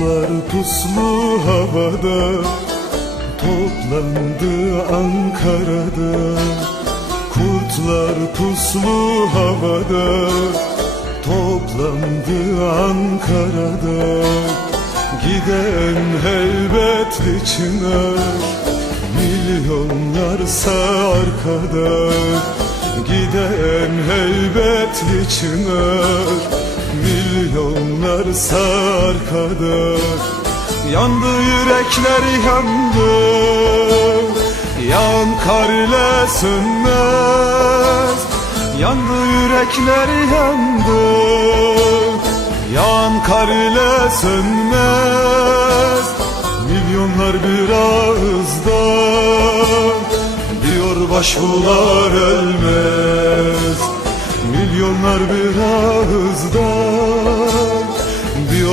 Kurtlar puslu havada Toplandı Ankara'da. Kurtlar puslu havada Toplandı Ankara'da. Giden heybetli çınar Milyonlarsa arkada. Giden heybetli çınar Milyonlarsa arkada Yandı yürekler yandı. Yan kar ile sönmez. Yandı yürekler yandı. Yan kar ile sönmez. Milyonlar bir ağızda. Diyor başbular ölmez. Milyonlar bir ağızda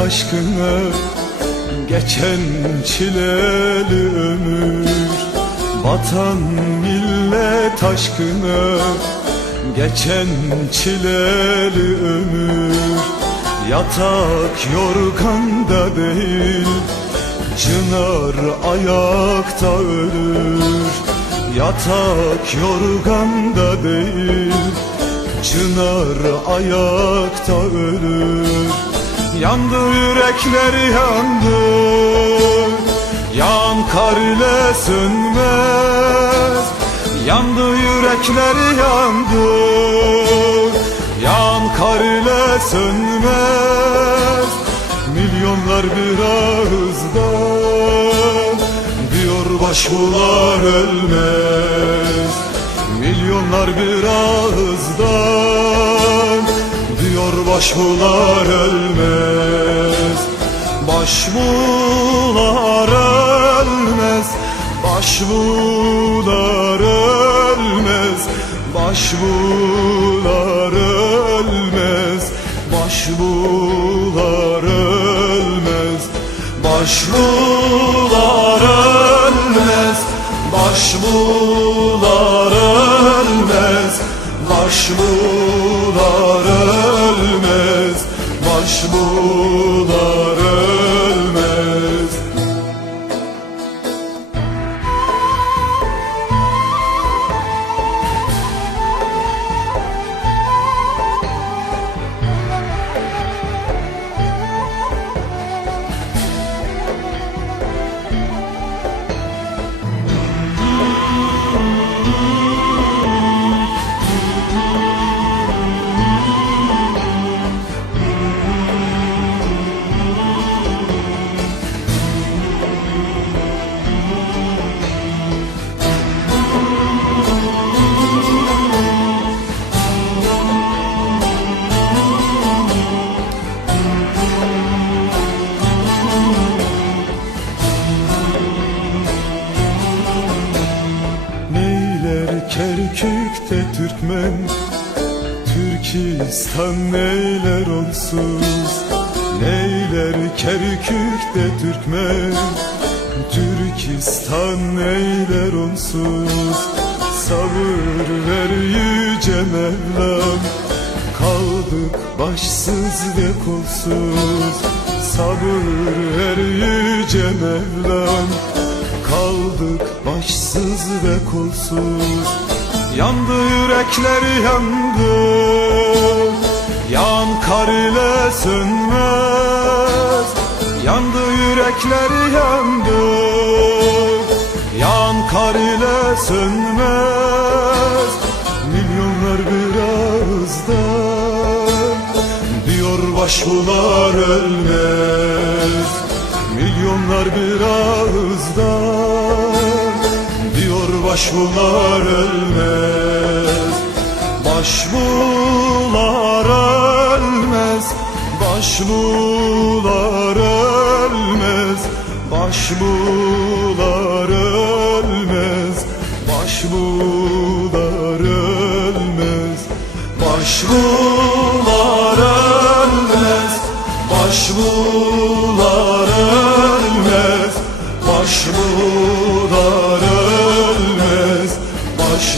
millet aşkına Geçen çileli ömür. Vatan millet aşkına Geçen çileli ömür. Yatak yorganda değil Çınar ayakta ölür. Yatak yorganda değil Çınar ayakta ölür Yandı yürekler yandı. Yan kar ile sönmez. Yandı yürekler yandı. Yan kar ile sönmez. Milyonlar bir ağızda Diyor başbular ölmez. Milyonlar bir ağızdan Diyor başbular ölmez. Başbular ölmez. Başbular ölmez. Başbular ölmez. Başbular ölmez. Başbular ölmez. Başbular ölmez. Başbular Kerkük'te Türkmen Türkistan neyler onsuz? Neyler Kerkük'te Türkmen Türk Türkistan eyler onsuz? Sabır ver yüce Mevlam Kaldık başsız ve kolsuz. Sabır ver yüce Mevlam Kaldık başsız ve kolsuz Yandı yürekler yandı. Yan kar ile sönmez. Yandı yürekler yandı. Yan kar ile sönmez. Milyonlar bir ağızdan Diyor başbular ölmez. Milyonlar bir ağızdan başbular ölmez. Başbular ölmez. Başbular ölmez. Başbular ölmez. Başbular ölmez. Başbular ölmez. Başbular ölmez. Başbular ölmez Taş